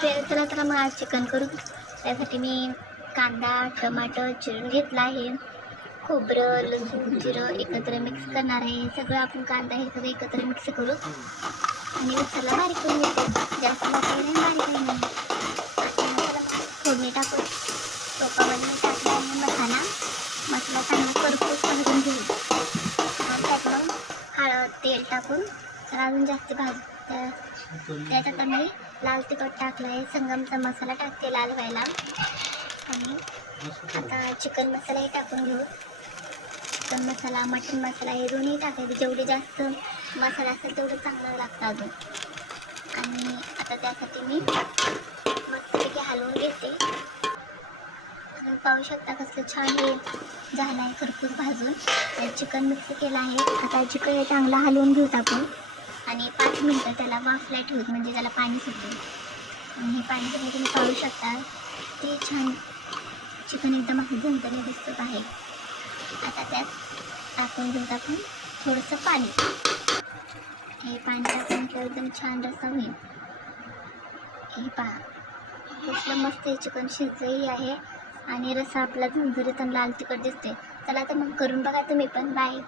चला तर मग आज चिकन करू. त्यासाठी मी कांदा टमाटर चिरून घेतला आहे. खोबरं लसूण जिरं एकत्र मिक्स करणार आहे. हे सगळं आपण कांदा हे सगळं एकत्र मिक्स करू आणि मिक्सरला बारीक करून घेतो. जास्त मोठं नाही बारीक नाही. मसाला फोडणी टाकून टोपामध्ये मी टाकला आहे मसाला चांगला करपूस भाजून घेऊ. मग त्यात मग हळद तेल टाकून तर अजून जास्त त्याच्यात मी लाल तिखट टाकलं आहे. संगमचा मसाला टाकते लाल व्हायला. आणि आता चिकन मसालाही टाकून घेऊ. चिकन मसाला मटन मसाला हे दोन्ही टाकायचे. जेवढे जास्त मसाला असेल तेवढं चांगलं लागतं अजून. आणि आता त्यासाठी मी मस्तपैकी हलवून घेते. पाहू शकता कसलं छान हे झालं आहे खरपूस भाजून. चिकन मिक्स केलं आहे. आता चिकन चांगलं हलवून घेऊत आपण आणि 5 मिनटं त्याला वाफला ठेवूत म्हणजे त्याला पाणी सुटेल. आणि हे पाणी सुटलं तुम्ही पाहू शकता ते छान चिकन एकदम असं झणझणीत दिसत आहे. आता त्यात टाकून घेऊत आपण थोडंसं पाणी. हे पाणी टाकून ठेवून एकदम छान रस्सा होईल. हे पहा कसलं मस्त हे चिकन शिजलंही आहे आणि रस्सा आपला झणझणीत आणि लाल तिखट दिसते. चला तर मग करून बघा तुम्ही पण. बाय.